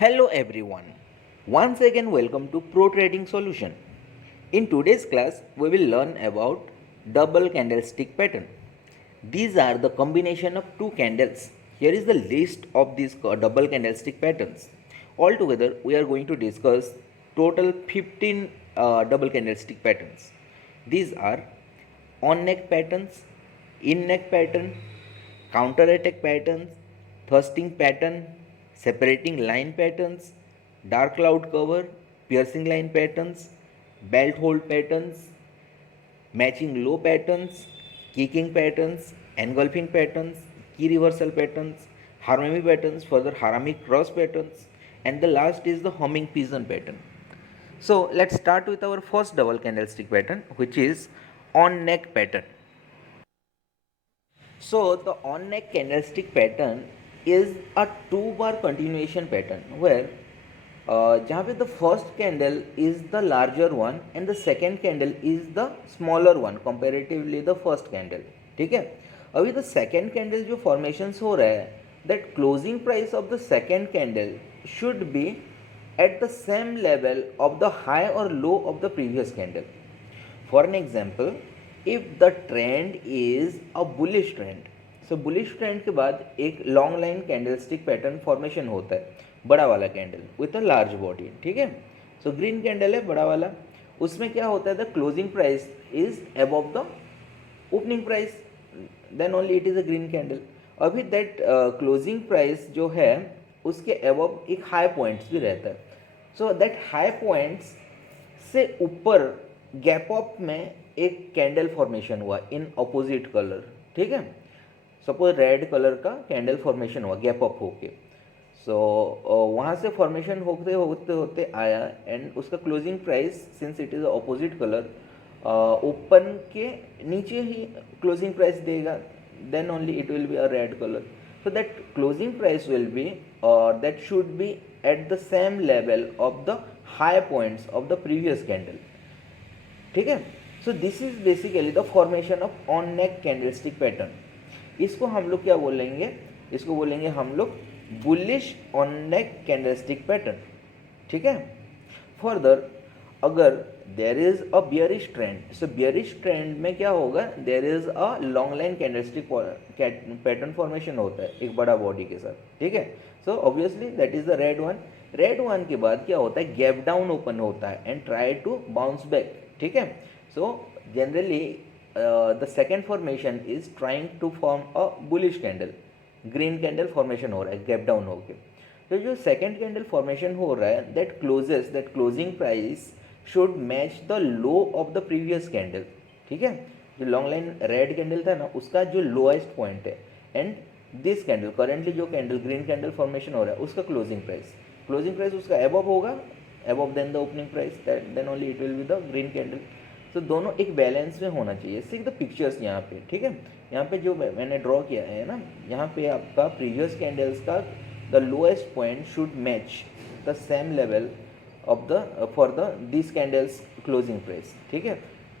Hello everyone. Once again welcome to Pro Trading Solution. In today's class we will learn about double candlestick pattern. These are the combination of two candles. Here is the list of these double candlestick patterns. Altogether we are going to discuss total 15 double candlestick patterns. These are on neck patterns, in neck pattern, counter attack patterns, thrusting pattern, separating line patterns, dark cloud cover, piercing line patterns, belt hold patterns, matching low patterns, kicking patterns, engulfing patterns, key reversal patterns, harami patterns, further harami cross patterns, and the last is the humming pigeon pattern. So let's start with our first double candlestick pattern, which is on neck pattern. So the on neck candlestick pattern is a two bar continuation pattern where जहाँ पे the first candle is the larger one and the second candle is the smaller one comparatively the first candle. ठीक है, अभी the second candle जो formations हो रहा है that closing price of the second candle should be at the same level of the high or low of the previous candle. For an example, if the trend is a bullish trend, so bullish trend के बाद एक long line candlestick pattern formation होता है, बड़ा वाला candle with a large body. ठीक है, so green candle है बड़ा वाला, उसमें क्या होता है the closing price is above the opening price, then only it is a green candle. अभी दैट क्लोजिंग प्राइस जो है उसके अबव एक हाई पॉइंट्स भी रहता है. सो दैट हाई पॉइंट्स से ऊपर गैप अप में एक कैंडल फॉर्मेशन हुआ इन अपोजिट कलर. ठीक है, सपोज रेड कलर का कैंडल फॉर्मेशन हुआ गैप अप होके. सो वहाँ से फॉर्मेशन होते होते होते आया एंड उसका closing price since it is opposite colour open के नीचे ही क्लोजिंग प्राइस देगा, then only it will be a red colour. So that closing price will be that should be at the same level of the high points of the previous candle. ठीक है, so this is basically the formation of on neck candlestick pattern. इसको हम लोग क्या बोलेंगे, इसको बोलेंगे हम लोग bullish on neck candlestick pattern. ठीक है, फर्दर अगर there is a bearish trend, so bearish trend में क्या होगा, there is a long line candlestick pattern formation होता है एक बड़ा बॉडी के साथ. ठीक है, so obviously that is the red one. Red one के बाद क्या होता है, गैप डाउन ओपन होता है and try to bounce back. ठीक है, so generally the second formation is trying to form a bullish candle. Green candle formation हो रहा है गैप डाउन होके. तो जो सेकेंड कैंडल फॉर्मेशन हो रहा है that closes that closing price should match the low of the previous candle. ठीक है, जो लॉन्ग लाइन रेड कैंडल था ना उसका जो लोएस्ट पॉइंट है एंड दिस कैंडल करेंटली जो कैंडल ग्रीन कैंडल फॉर्मेशन हो रहा है उसका क्लोजिंग प्राइस उसका एबव होगा, above then the opening price, then only it will be the green candle. तो दोनों एक बैलेंस में होना चाहिए. सीख द पिक्चर्स यहाँ पे. ठीक है, यहाँ पे जो मैंने ड्रॉ किया है ना, यहाँ पे आपका प्रीवियस कैंडल्स का the lowest point should match the same level of the for the this candles closing price. ठीक है,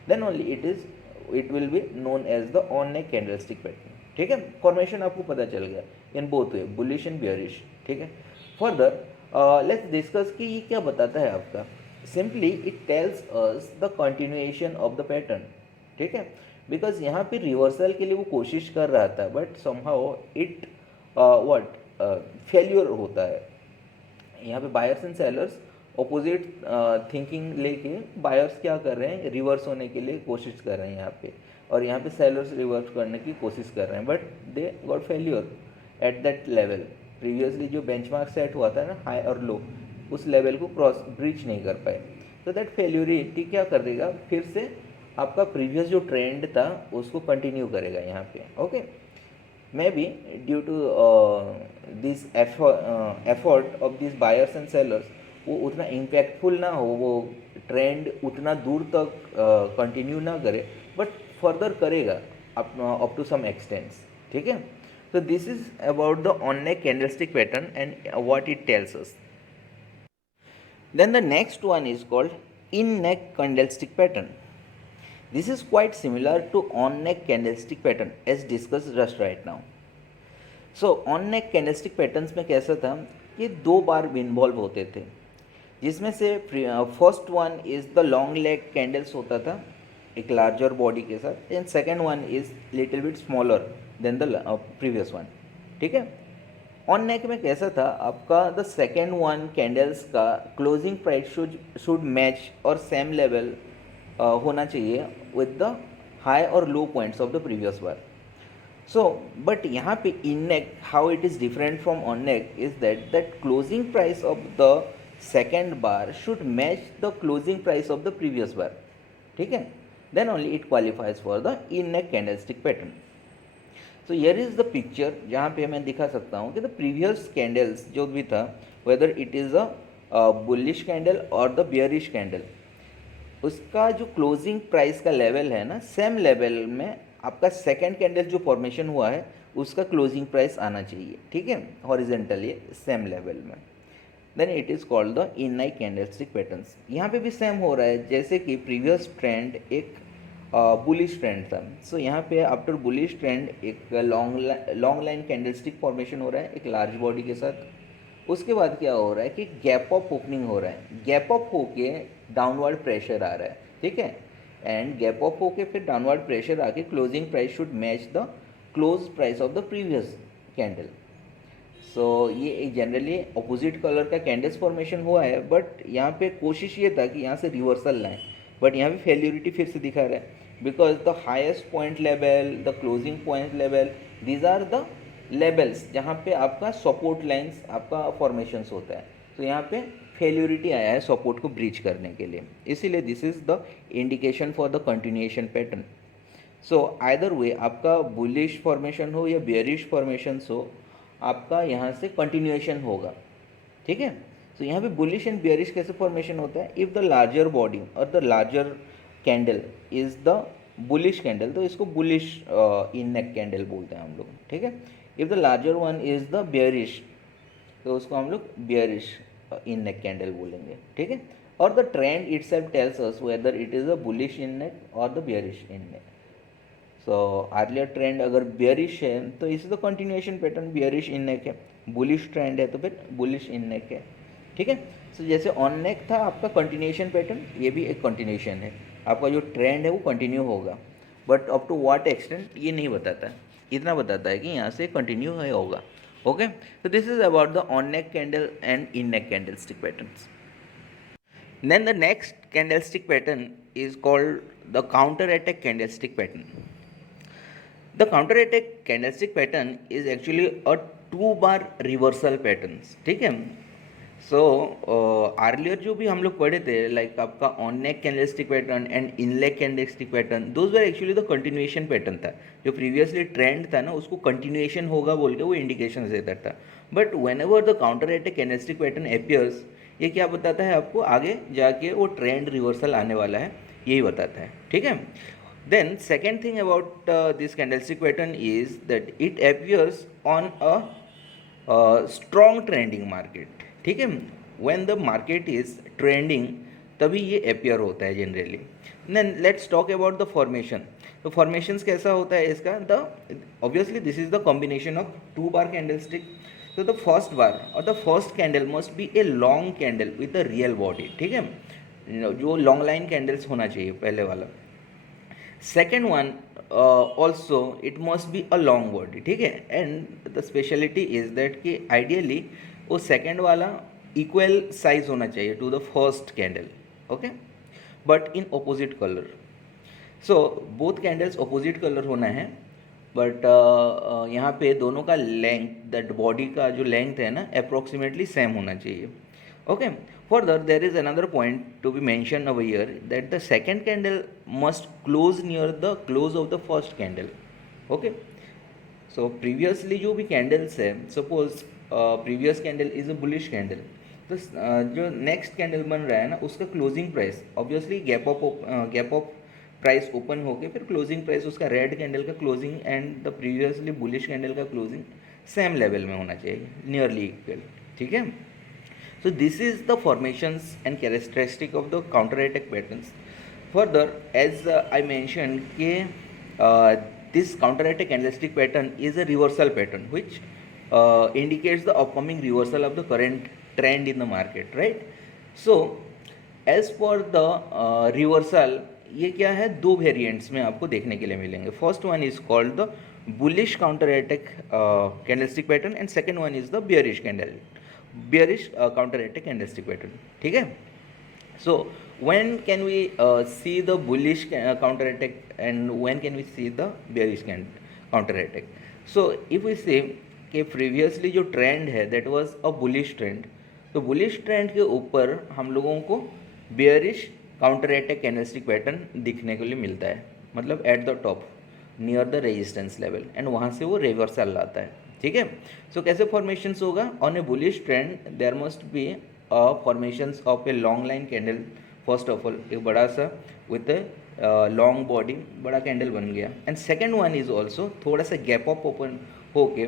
then only it will be known as the on neck candlestick pattern. ठीक है, फॉर्मेशन आपको पता चल गया in both way, bullish and bearish. ठीक है, फर्दर लेट्स डिस्कस कि ये क्या बताता है आपका. Simply it tells us the continuation of the pattern. ठीक है, बिकॉज यहाँ पे रिवर्सल के लिए वो कोशिश कर रहा था but somehow it what failure होता है. यहाँ पे buyers and sellers opposite thinking लेके बायर्स क्या कर रहे हैं, रिवर्स होने के लिए कोशिश कर रहे हैं यहाँ पे, और यहाँ पे सेलर्स रिवर्स करने की कोशिश कर रहे हैं but they got failure at that level. Previously जो बेंचमार्क सेट हुआ था ना हाई और लो, उस लेवल को क्रॉस ब्रीच नहीं कर पाए. तो दैट फेल्यूरिटी क्या कर देगा, फिर से आपका प्रीवियस जो ट्रेंड था उसको कंटिन्यू करेगा यहाँ पे. Okay, may be due to this effort of this buyers and sellers वो उतना इम्पैक्टफुल ना हो, वो ट्रेंड उतना दूर तक कंटिन्यू ना करे बट फर्दर करेगा अप टू सम एक्सटेंट्स. ठीक है, so this is about the on neck candlestick pattern and what it tells us. Then the next one is called in neck candlestick pattern. This is quite similar to on neck candlestick pattern as discussed just right now. So on neck candlestick patterns में कैसा था कि 2 बार involve होते थे, जिसमें से first one is the long leg candles होता था एक लार्जर बॉडी के साथ, and second one is little bit smaller than the previous one. ठीक है। ऑन नेक में कैसा था आपका, द सेकेंड वन कैंडल्स का क्लोजिंग प्राइस शुड मैच और सेम लेवल होना चाहिए विद द हाई और low points of the previous bar. So but यहाँ पे in neck how it is different from on neck is that closing price of the second bar should match the closing price of the previous bar. ठीक है, then only it qualifies for the in neck candlestick pattern. So here is the picture जहाँ पे मैं दिखा सकता हूँ कि the previous candles जो भी था, weather it is a bullish candle और द बियरिश कैंडल, उसका जो क्लोजिंग प्राइस का लेवल है ना, सेम लेवल में आपका सेकेंड कैंडल जो फॉर्मेशन हुआ है उसका क्लोजिंग प्राइस आना चाहिए। ठीक है, हॉरिजेंटली सेम लेवल में, then it is called the in neck candlestick patterns. यहाँ पे भी सेम हो रहा है, जैसे कि प्रीवियस ट्रेंड एक बुलिश ट्रेंड था। सो यहाँ पे आफ्टर बुलिश ट्रेंड एक लॉन्ग लाइन कैंडलस्टिक फॉर्मेशन हो रहा है एक लार्ज बॉडी के साथ। उसके बाद क्या हो रहा है कि गैप अप ओपनिंग हो रहा है, गैप अप होके डाउनवर्ड प्रेशर आ रहा है। ठीक है, एंड गैप अप होके फिर डाउनवर्ड प्रेशर आके closing price should match the close price of the previous candle. So ये एक जनरली अपोजिट कलर का कैंडल्स फॉर्मेशन हुआ है, बट यहाँ पे कोशिश ये था कि यहाँ से रिवर्सल लाएं, बट यहाँ पे फेल्यूरिटी फिर से दिखा रहा है, because the highest point level, the closing point level, these are the levels जहाँ पे आपका सपोर्ट लाइंस आपका फॉर्मेशंस होता है। तो यहाँ पे फेल्यूरिटी आया है सपोर्ट को ब्रीच करने के लिए, इसीलिए this is the indication for the continuation pattern. So either way आपका बुलिश फॉर्मेशन हो या बेयरिश फॉर्मेशन हो, आपका यहाँ से कंटिन्यूएशन होगा। ठीक है, तो यहाँ पे बुलिश एंड बेयरिश कैसे फॉर्मेशन होता है, इफ़ द लार्जर बॉडी और the larger candle is the bullish candle, तो इसको बुलिश इन नेक कैंडल बोलते हैं हम लोग। ठीक है, if the larger one is the bearish, तो उसको हम लोग बेयरिश इन नेक कैंडल बोलेंगे। ठीक है, और the trend itself tells us whether it is a bullish in neck और the bearish in neck. So earlier trend अगर बेयरिश है तो is the continuation pattern bearish in neck है, bullish trend है तो फिर बुलिश इन नेक है। ठीक है, सो जैसे ऑन नेक था आपका कंटिन्यूएशन पैटर्न, ये भी एक कंटिन्यूएशन है, आपका जो ट्रेंड है वो कंटिन्यू होगा, but up to what extent ये नहीं बताता है, इतना बताता है कि यहाँ से कंटिन्यू है होगा। Okay, so this is about the on neck candle and in neck candlestick patterns. Then the next candlestick pattern is called the counter attack candlestick pattern. The counter attack candlestick pattern is actually a 2-bar reversal patterns. ठीक है, so earlier जो भी हम लोग पढ़े थे, like आपका on neck candlestick pattern and in leg candlestick pattern, those were actually the continuation pattern था। जो प्रीवियसली ट्रेंड था ना, उसको कंटिन्यूएशन होगा बोल के वो इंडिकेशन देता था। But whenever the counter attack candlestick pattern appears, ये क्या बताता है आपको, आगे जाके वो ट्रेंड रिवर्सल आने वाला है, यही बताता है। ठीक है, then second thing about this candlestick pattern is that it appears on a strong trending market. ठीक है, when the market is trending तभी ये अपियर होता है generally. Then let's talk about the formation. तो फॉर्मेशंस कैसा होता है इसका, the obviously this is the combination of 2-bar candlestick. तो द फर्स्ट बार और the first candle must be a long candle with a real body. ठीक है, जो लॉन्ग लाइन कैंडल्स होना चाहिए पहले वाला। Second one also it must be a long body. ठीक है, and the speciality is that कि आइडियली वो सेकेंड वाला इक्वल साइज होना चाहिए to the first candle. Okay, but in opposite colour. So both candles opposite colour होना है, but यहाँ पे दोनों का लेंथ, दैट बॉडी का जो लेंथ है ना, अप्रोक्सीमेटली सेम होना चाहिए। Okay, further there is another point to be mention over here, that the second candle must close near the close of the first candle. Okay, so previously जो भी candles है, suppose previous candle is a bullish candle, तो जो next candle बन रहा है ना, उसका closing price obviously gap up price open होके फिर क्लोजिंग प्राइस उसका रेड कैंडल का closing and the previously bullish candle का क्लोजिंग सेम लेवल में होना चाहिए, नियरली इक्वल। ठीक है, so this is the formations and characteristic of the counter attack patterns. Further as I mention के this counter attack candlestick pattern is a reversal pattern which indicates the upcoming reversal of the current trend in the market, right? So as for the reversal, ये क्या है, दो variants में आपको देखने के लिए मिलेंगे. First one is called the bullish counter attack candlestick pattern and second one is the bearish counter attack candlestick pattern. ठीक है. So when can we see the bullish counter attack and when can we see the bearish counter attack? So if we say कि previously जो trend है that was a bullish trend, तो bullish trend के ऊपर हम लोगों को bearish counter attack candlestick pattern दिखने के लिए मिलता है, मतलब at the top near the resistance level, and वहाँ से वो reversal लाता है. ठीक है. So कैसे formations होगा? On a bullish trend there must be formations of a long line candle. First of all एक बड़ा सा विथ लॉन्ग बॉडी, बड़ा कैंडल बन गया. And second one is also थोड़ा सा गैप अप ओपन होके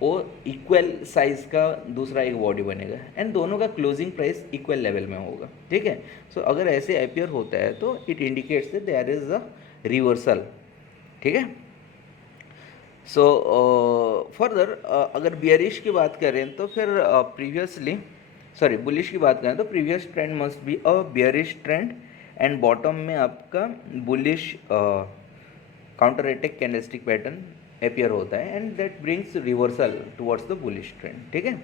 वो इक्वल साइज का दूसरा एक बॉडी बनेगा एंड दोनों का क्लोजिंग प्राइस इक्वल लेवल में होगा. ठीक है. सो अगर ऐसे अपियर होता है तो it indicates that there is a reversal. ठीक है. सो फर्दर अगर बियरिश की बात करें तो फिर बुलिश की बात करें तो previous trend must be a bearish trend and bottom में आपका bullish counter attack candlestick pattern appear होता है and that brings reversal towards the bullish trend. ठीक है.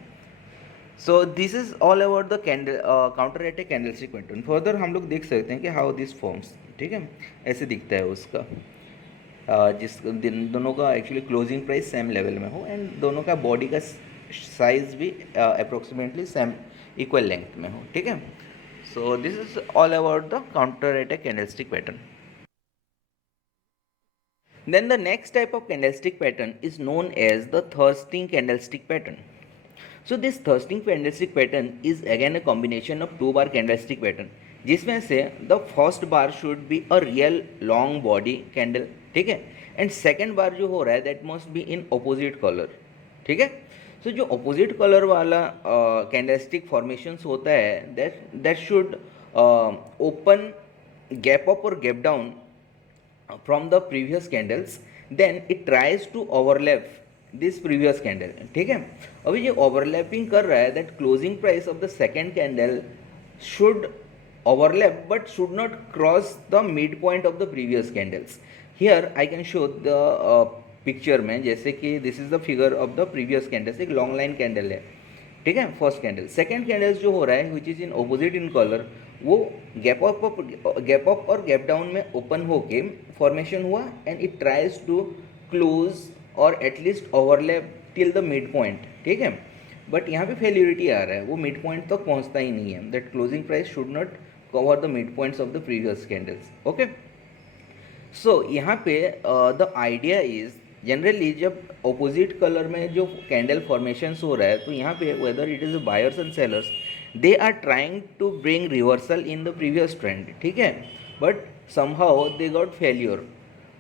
So this is all about the counter attack candlestick pattern. Further हम लोग देख सकते हैं कि हाउ दिस फॉर्म्स. ठीक है. ऐसे दिखता है उसका, जिस दोनों का actually closing price same level में हो एंड दोनों का बॉडी का साइज भी अप्रोक्सीमेटली सेम इक्वल लेंथ में हो. ठीक है. So this is all about the counter attack candlestick pattern. Then the next type of candlestick pattern is known as the thrusting candlestick pattern. So this thrusting candlestick pattern is again a combination of two bar candlestick pattern, जिसमें से the first bar should be a real long body candle. ठीक है. and second bar जो हो रहा है that must be in opposite color. ठीक है. सो जो अपोजिट कलर वाला कैंडलस्टिक फॉर्मेशंस होता है that should open gap up और gap down from the previous candles, then it tries to overlap this previous candle. ठीक है. अभी ये ओवरलैपिंग कर रहा है that closing price of the second candle should overlap but should not cross the mid point of the previous candles. Here I can show the picture में, जैसे कि this is the figure of the previous candles. एक long line candle है. ठीक है. First candle. Second candles जो हो रहा है which is in opposite in colour, वो गैप अप और गैप डाउन में ओपन होके फॉर्मेशन हुआ and it tries to close और at least overlap till the mid point. ठीक है. बट यहाँ पे फेल्यूरिटी आ रहा है, वो मिड पॉइंट तक पहुँचता ही नहीं है. That closing price should not cover the mid points of the previous candles. Okay. So यहाँ पे द आइडिया इज जनरली जब ऑपोजिट कलर में जो कैंडल फॉर्मेशंस हो रहा है तो यहाँ पे whether it is buyers and sellers, they are trying to bring reversal in the previous trend. ठीक है. But somehow they got failure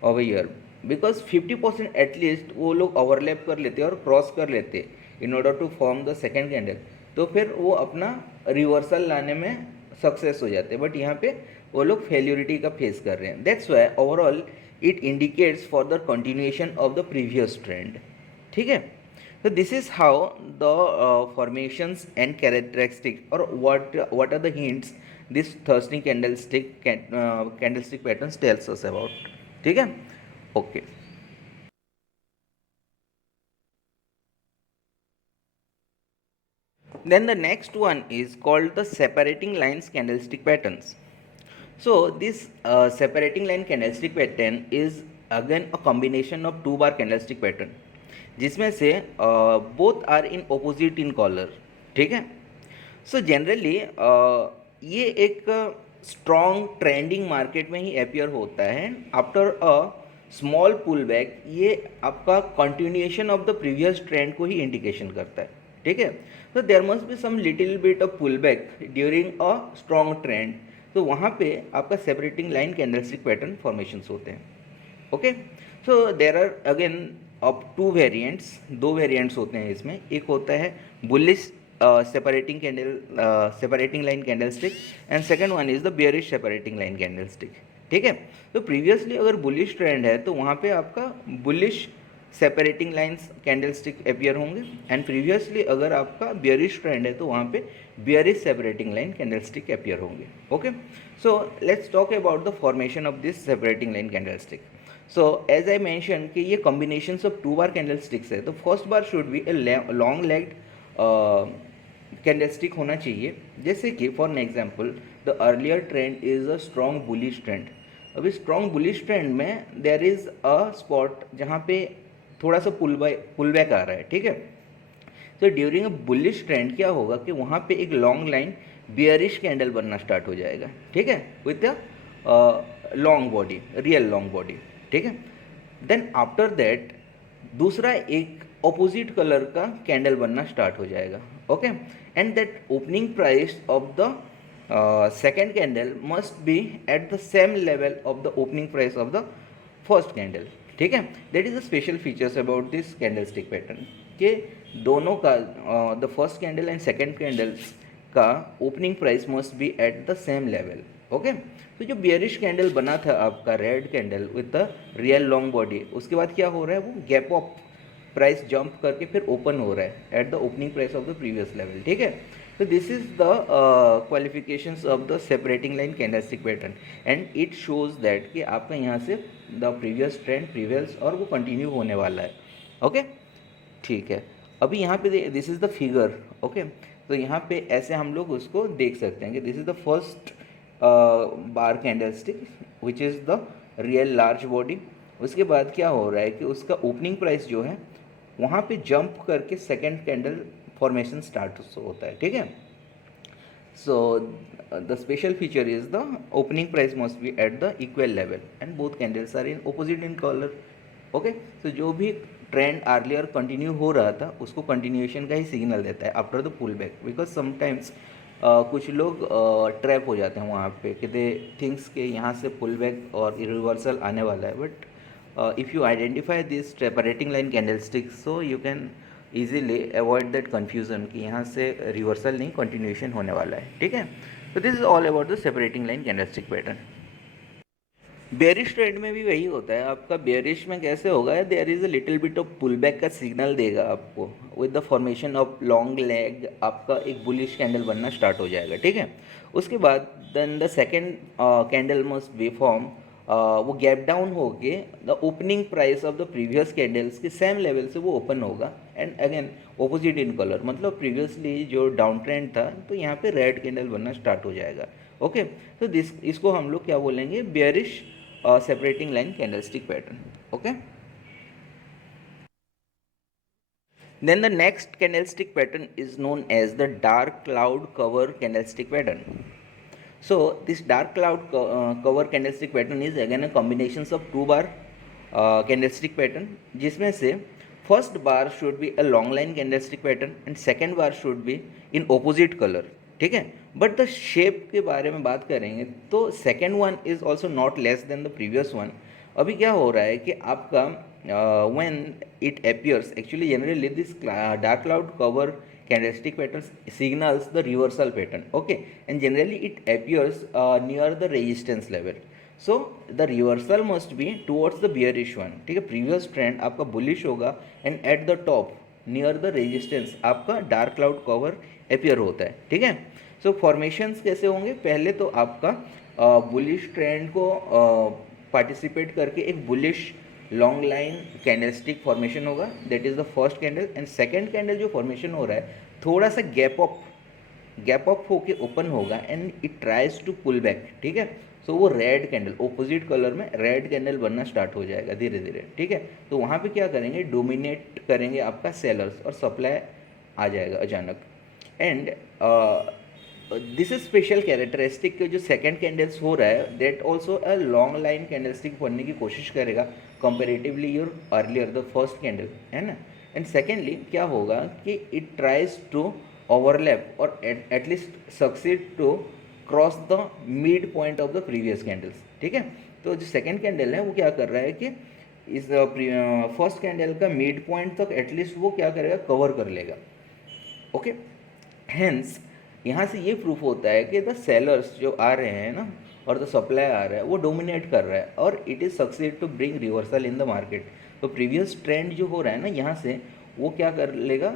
over here because 50% at least वो लोग ओवरलैप कर लेते और क्रॉस कर लेते in order to form the second candle, तो फिर वो अपना रिवर्सल लाने में सक्सेस हो जाते. बट यहाँ पे वो लोग फेल्योरिटी का फेस कर रहे हैं. That's why overall it indicates for the continuation of the previous trend. ठीक है. So this is how the formations and characteristics or what are the hints this thrusting candlestick patterns tells us about. ठीक है. Okay. Then the next one is called the separating lines candlestick patterns. So this separating line candlestick pattern is again a combination of two bar candlestick pattern, जिसमें से both are in opposite in color. ठीक है. So generally ये एक strong trending market में ही appear होता है. After a small pullback ये आपका continuation of the previous trend को ही indication करता है. ठीक है. So there must be some little bit of pullback during a strong trend. तो वहाँ पे आपका separating line candlestick pattern formations होते हैं. Okay. So there are again अब टू वेरिएंट्स, दो वेरिएंट्स होते हैं इसमें. एक होता है bullish separating line candlestick and second one is the bearish separating line candlestick. ठीक है. तो प्रीवियसली अगर बुलिश ट्रेंड है तो वहाँ पे आपका bullish separating lines candlestick appear होंगे, एंड प्रीवियसली अगर आपका बियरिश ट्रेंड है तो वहाँ पे bearish separating line candlestick appear होंगे. Okay, so let's talk about the formation of this separating line candlestick. So as I mention कि ये कॉम्बिनेशन ऑफ 2 बार कैंडलस्टिक्स है, तो first bar should be a long legged candlestick होना चाहिए. जैसे कि for an example the earlier trend is a strong bullish trend. अभी strong bullish trend में देयर इज अ स्पॉट जहाँ पे थोड़ा सा पुल बैक आ रहा है. ठीक है, तो ड्यूरिंग अ बुलिश ट्रेंड क्या होगा कि वहाँ पे एक लॉन्ग लाइन बियरिश कैंडल बनना स्टार्ट हो जाएगा. ठीक है, with a long body, real long body. ठीक है, देन आफ्टर दैट दूसरा एक ऑपोजिट कलर का कैंडल बनना स्टार्ट हो जाएगा. Okay, and that opening price of the second candle must be at the same level of the opening price of the first candle. ठीक है, that is the special features about this candlestick pattern कि दोनों का the first candle and second candles का opening price must be at the same level. Okay, तो जो bearish candle बना था आपका red candle with the real long body, उसके बाद क्या हो रहा है, वो गैप अप प्राइस जंप करके फिर ओपन हो रहा है at the opening price of the previous level. ठीक है, so this is the qualifications of the separating line candlestick pattern, and it shows that कि आपका यहाँ से the previous trend prevails और वो continue होने वाला है. ओके, ठीक है, अभी यहाँ पे this is the figure. Okay, तो यहाँ पे ऐसे हम लोग उसको देख सकते हैं कि this is the first bar candlestick which is the real large body. उसके बाद क्या हो रहा है कि उसका ओपनिंग प्राइस जो है वहाँ पे जंप करके सेकेंड कैंडल फॉर्मेशन स्टार्ट होता है. ठीक है, so the special feature is the opening price must be at the equal level and both candles are in opposite in colour. Okay, तो जो भी ट्रेंड अर्लियर कंटिन्यू हो रहा था उसको कंटिन्यूएशन का ही सिग्नल देता है after the pull back, because sometimes कुछ लोग ट्रैप हो जाते हैं वहाँ पे कि दे थिंक्स के यहाँ से पुल बैक और रिवर्सल आने वाला है. But if you identify this separating line candlesticks so you can easily avoid that confusion कि यहाँ से रिवर्सल नहीं कंटिन्यूएशन होने वाला है. ठीक है, तो this is all about the separating line candlestick pattern. Bearish trend में भी वही होता है आपका. बेयरिश में कैसे होगा, there is a little bit of pull back का सिग्नल देगा आपको with the formation of long leg, आपका एक बुलिश कैंडल बनना स्टार्ट हो जाएगा. ठीक है, उसके बाद then the second candle must be form, वो गैप डाउन होके the opening price of the previous candles के सेम लेवल से वो ओपन होगा and again opposite in colour. मतलब प्रीवियसली जो डाउन ट्रेंड था तो यहाँ पे रेड कैंडल बनना स्टार्ट हो जाएगा. ओके, तो इसको हम लोग क्या बोलेंगे, bearish separating line candlestick pattern. Okay, then the next candlestick pattern is known as the dark cloud cover candlestick pattern. So this dark cloud cover candlestick pattern is again a combination of 2 bar candlestick pattern, जिसमें से first bar should be a long line candlestick pattern and second bar should be in opposite color. ठीक है, but the shape के बारे में बात करेंगे तो second one is also not less than the previous one. अभी क्या हो रहा है कि आपका when it appears, actually generally this dark cloud cover candlestick pattern signals the reversal pattern. Okay, and generally it appears near the resistance level, so the reversal must be towards the bearish one. ठीक है, previous trend आपका bullish होगा and at the top near the resistance आपका dark cloud cover appear होता है. ठीक है, so formations कैसे होंगे, पहले तो आपका bullish trend को participate करके एक bullish long line candlestick formation होगा, that is the first candle. And second candle जो फॉर्मेशन हो रहा है थोड़ा सा गैप अप होके ओपन होगा and it tries to pull back. ठीक है, सो वो रेड कैंडल ऑपोजिट कलर में रेड कैंडल बनना स्टार्ट हो जाएगा धीरे धीरे. ठीक है, तो वहाँ पे क्या करेंगे, डोमिनेट करेंगे आपका सेलर्स और सप्लाई आ जाएगा अचानक. And this is special characteristic जो सेकेंड कैंडल्स हो रहा है that also a long line candlestick बनने की कोशिश करेगा comparatively your earlier the first candle, है ना. एंड सेकेंडली क्या होगा कि इट ट्राइज टू ओवरलैप और at least succeed to cross the mid point of the previous candles. ठीक है, तो जो सेकेंड कैंडल है वो क्या कर रहा है कि इस फर्स्ट कैंडल का मिड पॉइंट तक एटलीस्ट वो क्या करेगा, कवर कर लेगा. ओके, हेंस यहाँ से ये प्रूफ होता है कि द सेलर्स जो आ रहे हैं ना और द सप्लाई आ रहा है वो डोमिनेट कर रहा है और it is succeed to bring reversal in the market. तो प्रीवियस ट्रेंड जो हो रहा है ना यहाँ से, वो क्या कर लेगा,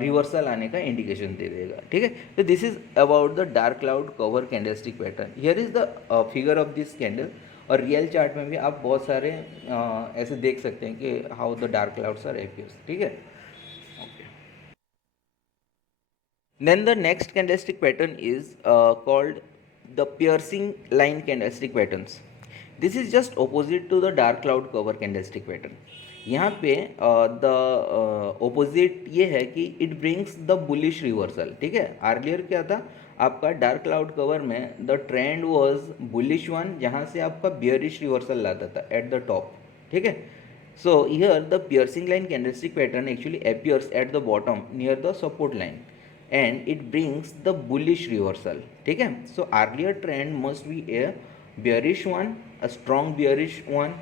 रिवर्सल आने का इंडिकेशन दे देगा, ठीक है। तो this is about the dark cloud cover candlestick pattern. Here is the figure of this candle. और रियल चार्ट में भी आप बहुत सारे ऐसे देख सकते हैं कि how the dark clouds are appears, ठीक है। Then the next candlestick pattern is called the piercing line candlestick patterns. This is just opposite to the dark cloud cover candlestick pattern. यहाँ पे द ऑपोजिट ये है कि it brings the bullish reversal, ठीक है। Earlier क्या था आपका डार्क क्लाउड कवर में, the trend was bullish one, जहाँ से आपका बियरिश रिवर्सल लाता था एट द टॉप, ठीक है। So here the piercing line candlestick pattern actually appears at the bottom near the support line and it brings the bullish reversal, ठीक है। so earlier trend must be a bearish one, a strong bearish one,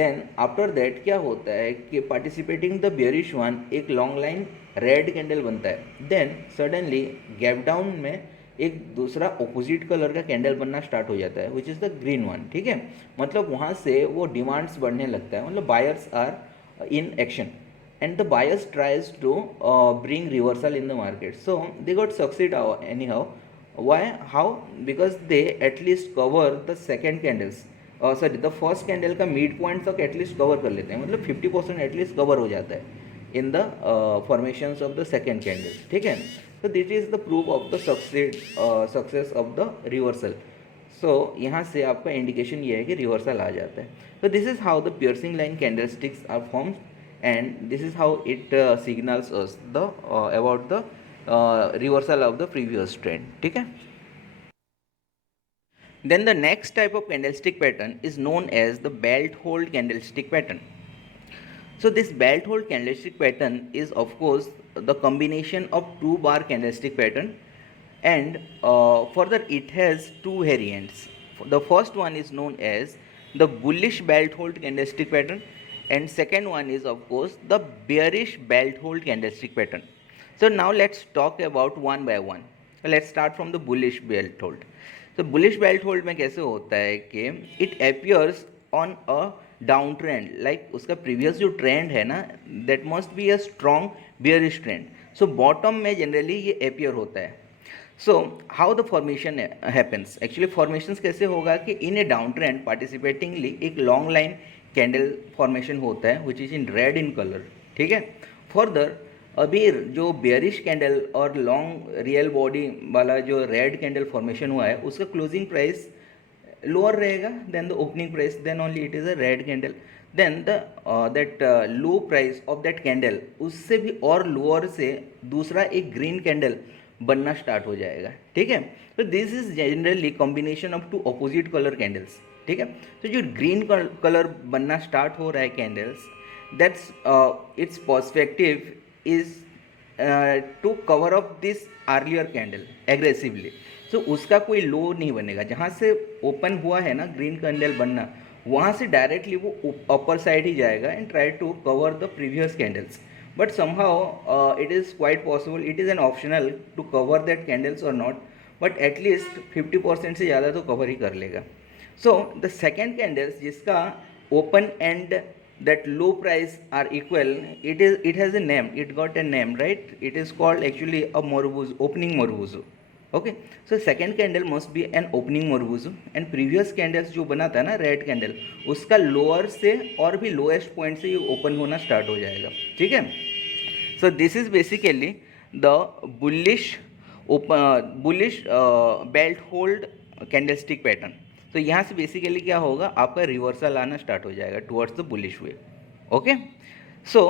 then after that क्या होता है कि participating the bearish one एक long line red candle बनता है, then suddenly gap down में एक दूसरा opposite कलर का कैंडल बनना स्टार्ट हो जाता है which is the green one, ठीक है। मतलब वहाँ से वो डिमांड्स बढ़ने लगता है, मतलब buyers are in action and the buyers tries to bring reversal in the market, so they got succeed anyhow. Why? How? Because they at least cover the second candles, sorry the first candle का mid point तक at least cover कर लेते हैं, मतलब 50% at least cover हो जाता है in the formations of the second candle, ठीक है। तो this is the proof of the success of the reversal. So यहाँ से आपका इंडिकेशन ये है कि रिवर्सल आ जाता है। तो this is how the piercing line candlesticks are formed and this is how it signals us the about the reversal of the previous trend, ठीक है। Then the next type of candlestick pattern is known as the belt hold candlestick pattern. So this belt hold candlestick pattern is of course the combination of two bar candlestick pattern, and further it has two variants. The first one is known as the bullish belt hold candlestick pattern, and second one is of course the bearish belt hold candlestick pattern. So now let's talk about one by one. Let's start from the bullish belt hold. So bullish belt hold में कैसे होता है कि it appears on a down trend, like उसका previous जो trend है ना that must be a strong bearish trend. So bottom में जनरली ये अपियर होता है। So how the formation happens, actually formation कैसे होगा कि इन ए डाउन ट्रेंड पार्टिसिपेटिंगली एक लॉन्ग लाइन कैंडल फॉर्मेशन होता है which is in red in colour, ठीक है। फर्दर अभी जो बेयरिश कैंडल और लॉन्ग रियल बॉडी वाला जो रेड कैंडल फॉर्मेशन हुआ है उसका क्लोजिंग प्राइस लोअर रहेगा than the opening price, then only it is a red candle, then the that low price of that candle उससे भी और लोअर से दूसरा एक ग्रीन कैंडल बनना स्टार्ट हो जाएगा, ठीक है। तो this is generally combination of two opposite colour candles, ठीक है। तो जो ग्रीन कलर बनना स्टार्ट हो रहा है candles, that's its perspective is to cover up this earlier candle aggressively. So उसका कोई लो नहीं बनेगा, जहाँ से ओपन हुआ है ना ग्रीन कैंडल बनना वहाँ से डायरेक्टली वो अपर साइड ही जाएगा and try to cover the previous candles, but somehow it is quite possible, it is an optional to cover that candles और नॉट, बट एटलीस्ट 50% से ज़्यादा तो कवर ही कर लेगा। सो द सेकेंड कैंडल्स जिसका open and that low price are equal, it has a name, it got a name, right? It is called actually a Morubuzu, opening Morubuzu. Okay, so second candle must be an opening Morubuzu, and previous candles जो बना था ना red candle उसका lower से और भी lowest point से ये ओपन होना स्टार्ट हो जाएगा, ठीक है। So this is basically the bullish belt hold candlestick pattern. तो यहाँ से बेसिकली क्या होगा, आपका रिवर्सल आना स्टार्ट हो जाएगा towards the bullish way, okay. So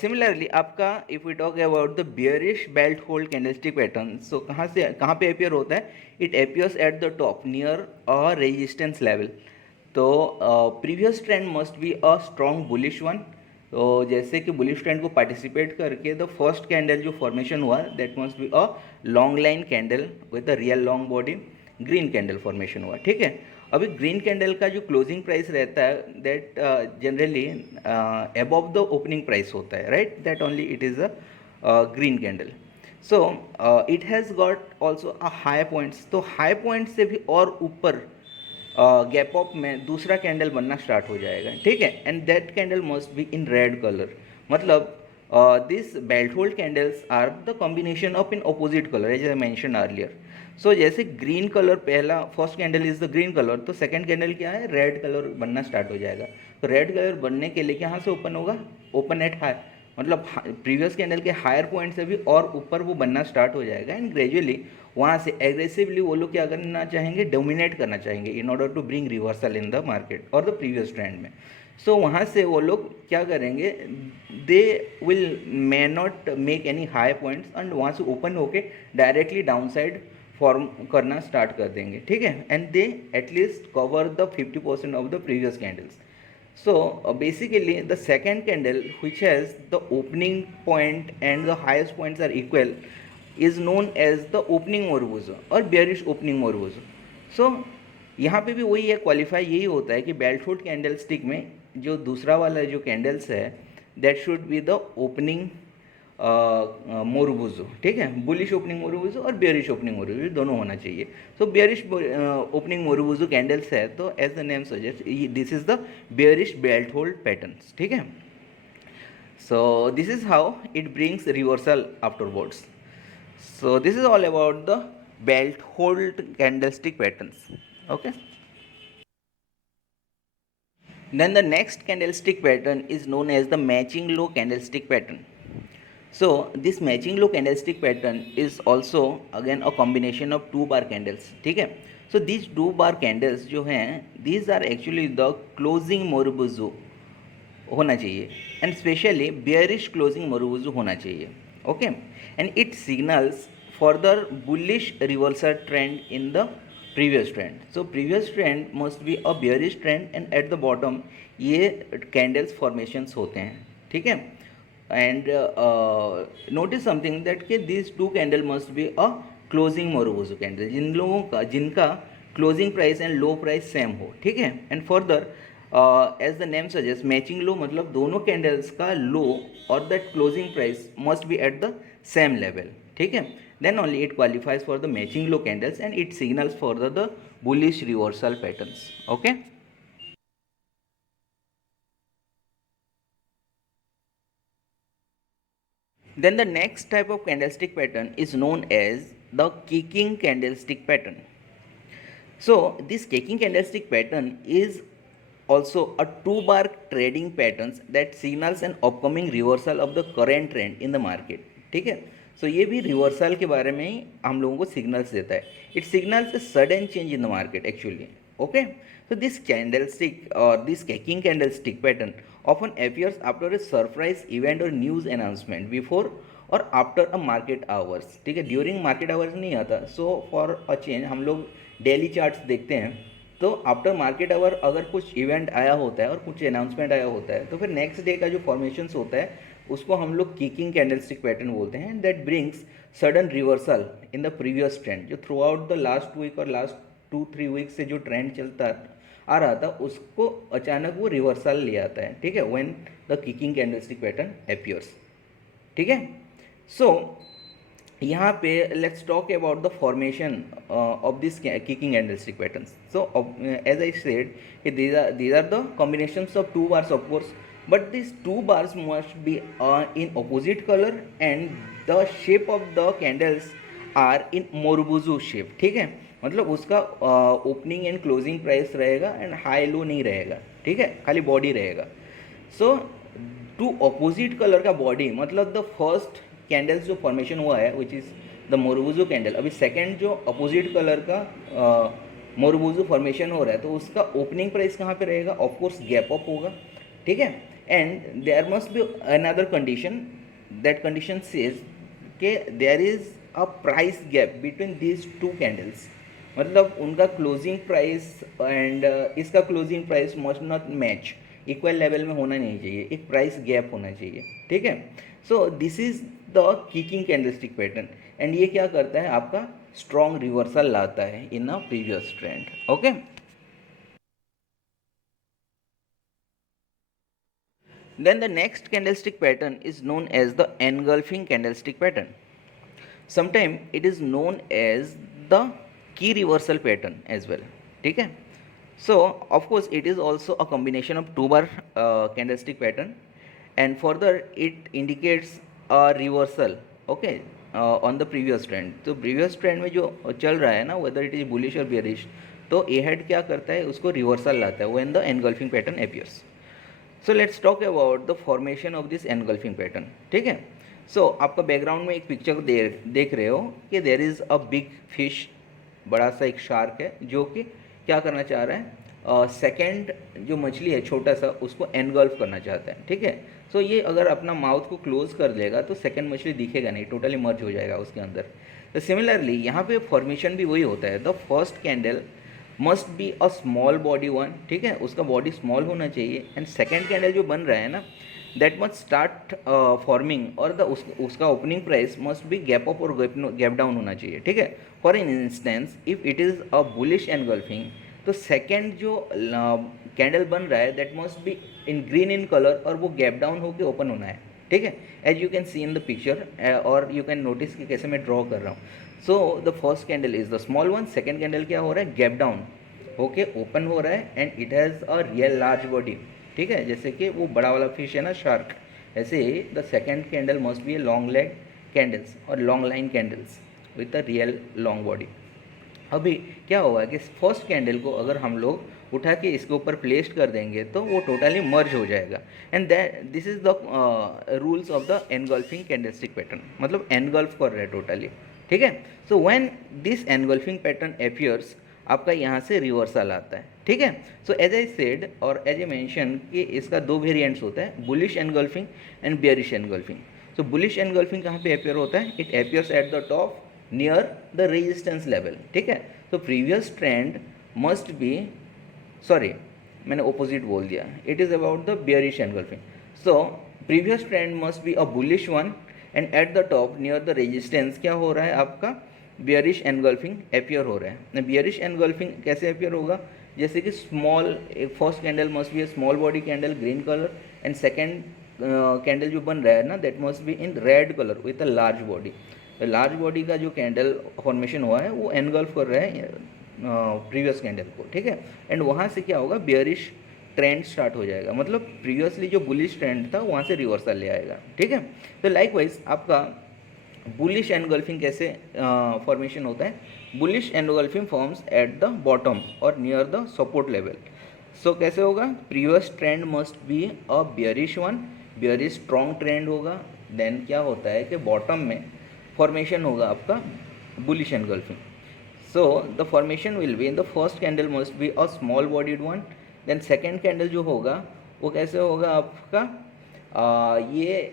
similarly आपका if we talk about the bearish belt hold candlestick pattern, so कहाँ पे अपियर होता है, it appears at the top near a resistance level. तो previous trend must be a strong bullish one. तो जैसे कि bullish trend को participate करके द फर्स्ट कैंडल जो फॉर्मेशन हुआ that must be a long line candle with a real long body, green candle formation हुआ, ठीक है। अभी ग्रीन कैंडल का जो क्लोजिंग प्राइस रहता है that generally above the opening price होता है, right, that only it is a green candle. So it has got also a high points, तो हाई पॉइंट से भी और ऊपर गैप अप में दूसरा कैंडल बनना स्टार्ट हो जाएगा, ठीक है, and that candle must be in red colour, मतलब this belt hold candles are the combination of in opposite colour as I mention earlier. So जैसे ग्रीन कलर पहला first candle is the green colour, तो second candle क्या है, red colour बनना start हो जाएगा. तो रेड कलर बनने के लिए कहाँ से ओपन होगा, ओपन एट हाई, मतलब प्रीवियस कैंडल के हायर पॉइंट से भी और ऊपर वो बनना स्टार्ट हो जाएगा, एंड ग्रेजुअली वहाँ से एग्रेसिवली वो लोग क्या करना चाहेंगे, डोमिनेट करना चाहेंगे in order to bring reversal in the market और द प्रीवियस ट्रेंड में. सो वहाँ से वो लोग क्या करेंगे, they will may not make any high points, and वहाँ से ओपन होके डायरेक्टली डाउन साइड फॉर्म करना स्टार्ट कर देंगे, ठीक है, and they at least cover the 50% of the previous candles. So basically the second candle which has the opening point and the highest points are equal is known as the opening Morubozu और bearish opening Morubozu. So यहाँ पे भी वही है, qualify यही होता है कि बेल्ट होल्ड कैंडल स्टिक में जो दूसरा वाला जो कैंडल्स है that should be the opening marubozu, ठीक है, बुलिश ओपनिंग मोरुबुजो और बेयरिश ओपनिंग मोरुबुजो दोनों होना चाहिए. So bearish opening marubozu candles है तो as the name suggest this is the bearish belt hold patterns, ठीक है. So this is how it brings reversal afterwards. So this is all about the belt hold candlestick patterns. Okay, then the next candlestick pattern is known as the matching low candlestick pattern. So this matching low candlestick pattern is also again a combination of two bar candles, ठीक है. So these two bar candles जो हैं these are actually the closing Morubozu होना चाहिए, and specially bearish closing Morubozu होना चाहिए, okay, and it signals further bullish reversal trend in the previous trend. So previous trend must be a bearish trend and at the bottom ये candles formations होते हैं, ठीक है. And notice something that कि these two candle must be a closing Morubozu candle, जिन लोगों का जिनका closing price and low price same हो, ठीक है. And further as the name suggests matching low मतलब दोनों candles का low और that closing price must be at the same level, ठीक है. Then only it qualifies for the matching low candles and it signals for the bullish reversal patterns, okay. Then the next type of candlestick pattern is known as the kicking candlestick pattern. So this kicking candlestick pattern is also a two bar trading patterns that signals an upcoming reversal of the current trend in the market, ठीक है. सो ये भी reversal के बारे में ही हम लोगों को सिग्नल्स देता है. It signals a sudden change in the market actually, okay. So this candlestick और this kicking candlestick pattern often appears after a surprise event और न्यूज़ अनाउंसमेंट बिफोर और आफ्टर अ मार्केट आवर्स, ठीक है. During market hours नहीं आता. So for a change हम लोग daily charts देखते हैं, तो आफ्टर मार्केट आवर अगर कुछ इवेंट आया होता है और कुछ अनाउंसमेंट आया होता है तो फिर नेक्स्ट डे का जो फॉर्मेशंस होता है उसको हम लोग किकिंग कैंडलस्टिक पैटर्न बोलते हैं. That brings sudden reversal in the previous trend, जो throughout the last week और लास्ट 2-3 वीक से जो ट्रेंड चलता आ रहा था उसको अचानक वो रिवर्सल ले आता है, ठीक है, when the kicking candlestick pattern appears, ठीक है. सो यहाँ पे let's talk about the formation of this kicking candlestick patterns. So as I said these are the combinations of two bars of course, but these two bars must be in opposite color and the shape of the candles are in Morubozu shape, ठीक है. मतलब उसका opening and closing price रहेगा and high low नहीं रहेगा, ठीक है, खाली बॉडी रहेगा. सो टू अपोजिट कलर का बॉडी मतलब द फर्स्ट कैंडल्स जो फॉर्मेशन हुआ है विच इज़ द मोरुबुजू कैंडल, अभी सेकेंड जो अपोजिट कलर का मोरुबुजू फॉर्मेशन हो रहा है तो उसका ओपनिंग प्राइस कहाँ पे रहेगा, ऑफकोर्स गैप अप होगा, ठीक है. And there must be another condition, that condition says कि there is a price gap between these two candles, मतलब उनका क्लोजिंग प्राइस एंड इसका closing price must not match, equal level में होना नहीं चाहिए, एक प्राइस गैप होना चाहिए, ठीक है. So this is the kicking candlestick pattern and ये क्या करता है, आपका स्ट्रॉन्ग रिवर्सल लाता है in a previous trend, okay. Then the next candlestick pattern is known as the engulfing candlestick pattern. Sometimes it is known as the key reversal pattern as well, ठीक है. So of course it is also a combination of two bar candlestick pattern, and further it indicates a reversal, okay, on the previous trend. तो previous trend में जो चल रहा है ना, whether it is bullish or bearish, तो A head क्या करता है, उसको रिवर्सल लाता है when the engulfing pattern appears. So let's talk about the formation of this engulfing pattern. ठीक है. So आपका बैकग्राउंड में एक पिक्चर देख रहे हो कि there is a big fish, बड़ा सा एक शार्क है जो कि क्या करना चाह रहा है, सेकंड जो मछली है छोटा सा, उसको एनगल्फ करना चाहता है. ठीक है. सो ये अगर अपना माउथ को क्लोज कर देगा तो सेकंड मछली दिखेगा नहीं, टोटली मर्ज हो जाएगा उसके अंदर. तो सिमिलरली यहाँ पे फॉर्मेशन भी वही होता है. The first candle must be a small body one. ठीक है, उसका बॉडी स्मॉल होना चाहिए. एंड सेकेंड कैंडल जो बन रहा है ना, दैट मस्ट स्टार्ट फॉर्मिंग और उसका opening price must B gap up और गैप डाउन होना चाहिए. ठीक है. For in instance if it is a bullish engulfing, तो सेकेंड जो कैंडल बन रहा है that must be in green in colour और वो गैप डाउन होकर ओपन होना है. ठीक है, as you can see in the picture, और यू कैन नोटिस कि कैसे मैं ड्रॉ कर रहा हूँ. So the first candle is the small one, second candle क्या हो रहा है, गैप डाउन होके ओपन हो रहा है, and it has a real large body. ठीक है, जैसे कि वो बड़ा वाला फिश है ना, शार्क, ऐसे ही the second candle must be a long leg candles और long line candles with a real long body. अभी क्या होगा कि फर्स्ट कैंडल को अगर हम लोग उठा के इसके ऊपर प्लेस कर देंगे तो वो टोटली मर्ज हो जाएगा. And that this is the rules of the engulfing candlestick pattern, मतलब एनगल्फ कर रहे हैं टोटली. ठीक है. So when this engulfing pattern appears, आपका यहाँ से रिवर्सल आता है. ठीक है. सो एज आई सेड और एज ए मेंशन कि इसका दो वेरिएंट्स होता है, bullish engulfing and bearish engulfing. So bullish engulfing कहाँ पे अपियर होता है, it appears at the top near the resistance level. ठीक है. तो previous trend must B, sorry मैंने ओपोजिट बोल दिया, it is about the bearish engulfing. So previous trend must be a bullish one and eight the top near the resistance क्या हो रहा है, आपका बेयरिश एनगल्फिंग अपियर हो रहा है. बेयरिश एनगल्फिंग कैसे अपियर होगा, जैसे कि स्मॉल, एक first candle must be A small body candle green colour, and second candle जो बन रहा है ना that must be in red colour with a large body. Large body का जो कैंडल फॉर्मेशन हुआ है वो एनगल्फ कर रहा है प्रीवियस कैंडल को. ठीक है. एंड वहाँ से क्या होगा, बेयरिश ट्रेंड स्टार्ट हो जाएगा, मतलब प्रीवियसली जो बुलिश ट्रेंड था वहाँ से रिवर्सल ले आएगा. ठीक है. तो लाइकवाइज आपका बुलिश एनगल्फिंग कैसे फॉर्मेशन होता है, bullish engulfing forms at the bottom और near the support level. So कैसे होगा, previous trend must be a bearish one, bearish strong trend होगा. देन क्या होता है कि बॉटम में फॉर्मेशन होगा आपका bullish engulfing. So the formation will be in the first candle must be a small bodied one. Then second candle जो होगा वो कैसे होगा आपका, ये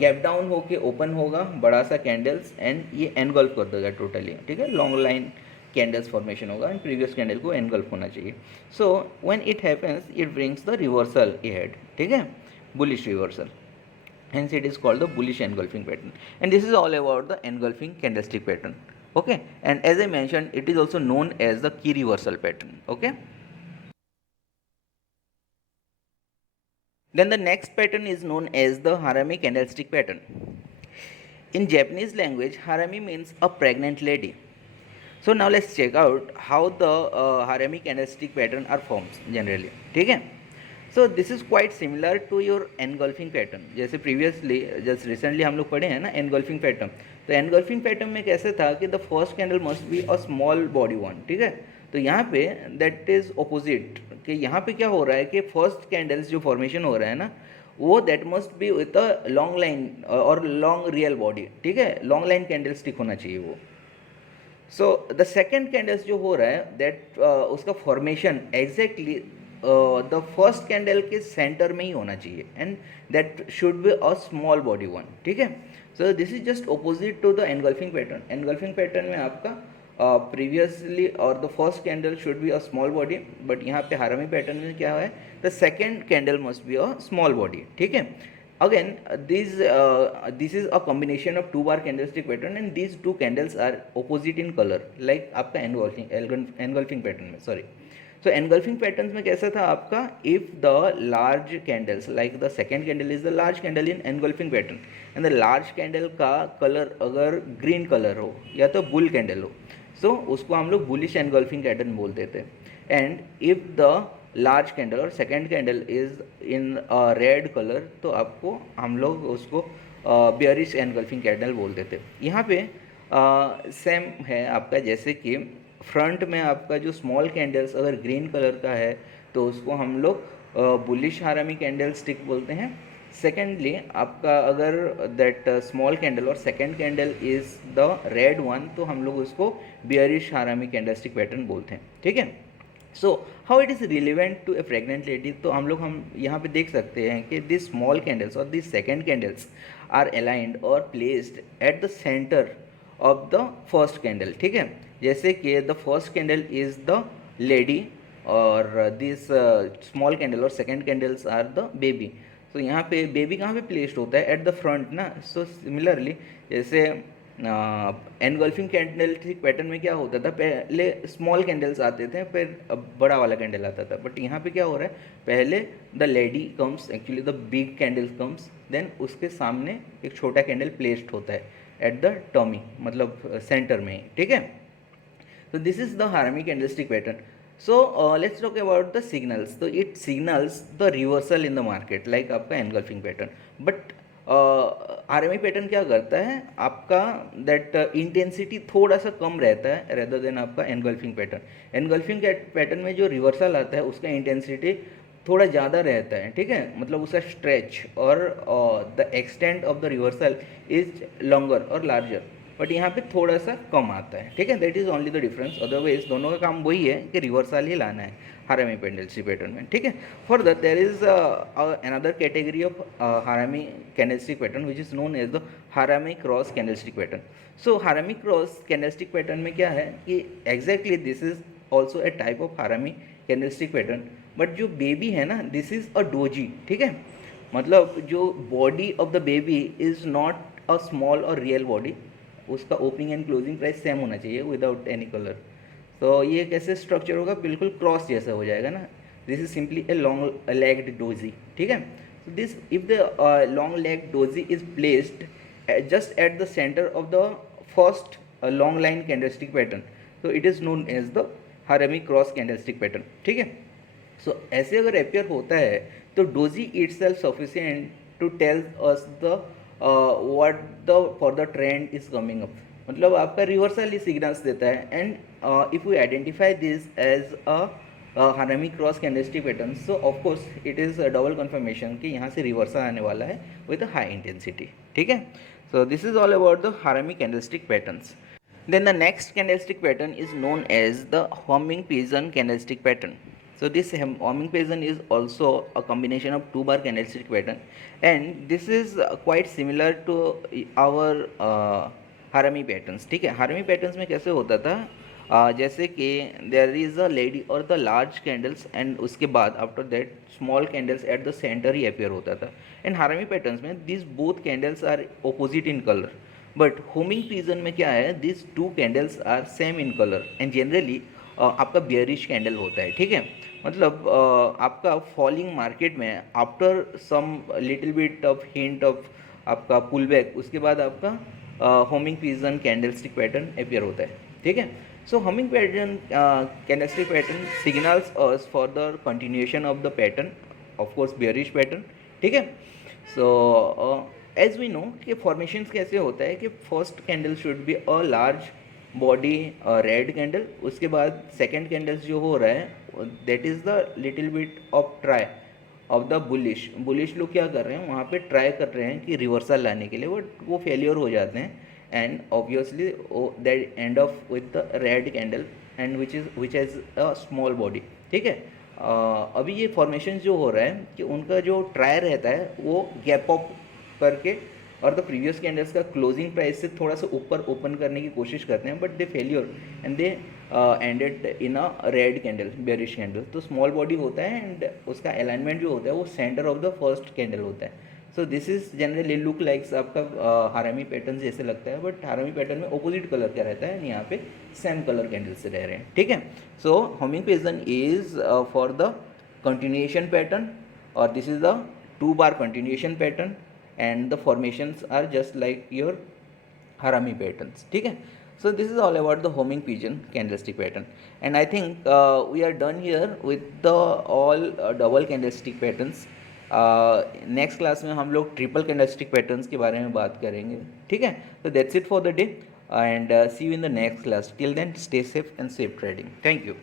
गैप डाउन होके ओपन होगा बड़ा सा कैंडल्स, एंड ये एनगल्फ कर देगा टोटली. ठीक है, लॉन्ग लाइन कैंडल्स फॉर्मेशन होगा एंड प्रीवियस कैंडल को एनगल्फ होना चाहिए. So when it happens it brings the reversal ahead. ठीक है, bullish reversal, hence it is called the bullish engulfing pattern. And this is all about the engulfing candlestick pattern. Okay, and as I mentioned it is also known as the key reversal pattern. Okay, then the next pattern is known as the harami candlestick pattern. In Japanese language, harami means a pregnant lady. So now let's check out how the harami candlestick pattern are formed generally. ठीक है. So this is quite similar to your engulfing pattern. जैसे previously just recently हम लोग पढ़े हैं ना engulfing pattern. तो engulfing pattern में कैसे था कि the first candle must be a small body one. ठीक है. तो यहाँ पे दैट इज़ ओपोजिट, कि यहाँ पे क्या हो रहा है कि फर्स्ट कैंडल्स जो फॉर्मेशन हो रहा है ना वो that must B with a long line और लॉन्ग रियल बॉडी. ठीक है, लॉन्ग लाइन कैंडल स्टिक होना चाहिए वो. सो द सेकेंड कैंडल्स जो हो रहा है दैट उसका formation exactly the first candle के सेंटर में ही होना चाहिए, and that should be a small body one. ठीक है. So this is just opposite to the engulfing pattern. Engulfing pattern में आपका प्रीवियसली और the first candle should be a small body, but यहाँ पे हारामी पैटर्न में क्या है, the second candle must be a small body. ठीक है. Again, this is a combination of two bar candlestick pattern, and these two candles are opposite in color, like आपका engulfing pattern में, sorry. So engulfing patterns में कैसा था आपका, if the large candles like the second candle is the large candle in engulfing pattern, and the large candle का color अगर green color हो या तो bull candle हो, so उसको हम लोग bullish engulfing pattern बोलते थे. And if the large candle और second candle is in red colour, तो आपको हम लोग उसको बियरिश एनगल्फिंग कैंडल बोल देते। यहाँ पे सेम है आपका, जैसे कि फ्रंट में आपका जो स्मॉल कैंडल्स अगर ग्रीन कलर का है तो उसको हम लोग बुलिश हारामी कैंडल स्टिक बोलते हैं। सेकेंडली आपका अगर दैट स्मॉल कैंडल और second candle is the red one, तो हम लोग उसको bearish harami candle stick pattern बोलते हैं, ठीक है। So how it is relevant to a pregnant lady, तो हम यहाँ पे देख सकते हैं कि दिस स्मॉल कैंडल्स और this second candles are aligned और placed at the centre of the first candle, ठीक है। जैसे कि the first candle is the lady और दिस स्मॉल कैंडल और second candles are the baby. तो यहाँ पे बेबी कहाँ पे प्लेस्ड होता है, एट द फ्रंट ना। सो सिमिलरली जैसे एनगल्फिंग कैंडलस्टिक पैटर्न में क्या होता था, पहले स्मॉल कैंडल्स आते थे फिर बड़ा वाला कैंडल आता था, बट यहाँ पे क्या हो रहा है, पहले the lady comes, actually the big candle comes, then उसके सामने एक छोटा कैंडल प्लेस्ड होता है एट द टॉमी, मतलब सेंटर में, ठीक है। So this is the harmonic candlestick pattern. So let's talk about the signals. So it signals the reversal in the market like आपका engulfing pattern. But RMI pattern क्या करता है, आपका that intensity थोड़ा सा कम रहता है रेदर देन आपका एनगल्फिंग पैटर्न। एनगल्फिंग पैटर्न में जो रिवर्सल आता है उसका इंटेंसिटी थोड़ा ज़्यादा रहता है, ठीक है, मतलब उसका स्ट्रेच और the extent of the reversal is longer और लार्जर, बट यहाँ पे थोड़ा सा कम आता है, ठीक है। That is only the difference, otherwise दोनों का काम वही है कि रिवर्सल ही लाना है हारामी कैंडलस्टिक पैटर्न में, ठीक है। Further there is another category of harami candlestick pattern which is known as the harami cross candlestick pattern. So harami cross candlestick pattern में क्या है कि exactly this is also a type of harami candlestick pattern, but जो baby है ना, this is a doji, ठीक है। मतलब जो body of the baby is not a small और रियल बॉडी, उसका opening and closing price same होना चाहिए विदाउट एनी कलर। तो ये कैसे स्ट्रक्चर होगा, बिल्कुल क्रॉस जैसा हो जाएगा ना। This is simply a long legged doji, ठीक है। So this if the long leg doji is placed just at the centre of the first long line candlestick pattern, तो it is known as the harami cross candlestick pattern, ठीक है। So ऐसे अगर appear होता है तो doji itself sufficient to tell us the what the for the trend is coming up, मतलब आपका रिवर्सल ही सिग्नल्स देता है। And if we identify this as a harami cross candlestick pattern, so of course it is double confirmation कि यहाँ से reversal आने वाला है विद अ हाई इंटेंसिटी, ठीक है। So this is all about the harami candlestick patterns. Then the next candlestick pattern is known as the homing pigeon candlestick pattern. So this homing pigeon is also a combination of two bar candlestick pattern, and this is quite similar to our harami patterns, ठीक है। harami patterns में कैसे होता था, जैसे कि there is a lady और the large candles and उसके बाद after that small candles at the centre ही अपियर होता था। एंड हारामी पैटर्न्स में this both candles are opposite in colour, but homing pigeon में क्या है, this two candles are same in colour and generally आपका बियरिश कैंडल होता है, ठीक है। मतलब आपका फॉलिंग मार्केट में after some little bit of hint of आपका पुल बैक, उसके बाद आपका homing pigeon candlestick pattern appear होता है, ठीक है। So homing pattern candlestick pattern signals us for the continuation of the pattern, of course bearish pattern, ठीक है। सो एज वी नो कि फॉर्मेशंस कैसे होता है कि first candle should be a large body red candle, उसके बाद second candles जो हो रहा है that is the little bit of try of the bullish लोग क्या कर रहे हैं, वहाँ पे ट्राई कर रहे हैं कि रिवर्सल लाने के लिए, बट वो फेलियर हो जाते हैं and obviously that end of with the red candle and which has a small body, ठीक है। अभी ये फॉर्मेशन जो हो रहा है कि उनका जो ट्राई रहता है वो गैप अप करके और द प्रीवियस कैंडल्स का क्लोजिंग प्राइस से थोड़ा सा ऊपर ओपन करने की कोशिश करते हैं, but they failure and they ended in a red candle, bearish candle. तो स्मॉल बॉडी होता है एंड उसका अलाइनमेंट जो होता है वो centre of the first candle होता है। So this is generally look likes आपका हारामी पैटर्न जैसे लगता है, बट हारामी पैटर्न में ऑपोजिट कलर क्या रहता है, यहाँ पे सेम कलर कैंडल से रह रहे हैं, ठीक है। So homing pigeon is for the continuation pattern और this is the two bar continuation pattern and the formations are just like your harami patterns, ठीक है। So this is all about the homing pigeon candlestick pattern, and I think we are done here with the all double candlestick patterns. Next class में हम लोग triple candlestick patterns के बारे में बात करेंगे. ठीक है, तो that's it for the day, and see you in the next class. Till then, stay safe and safe trading. Thank you.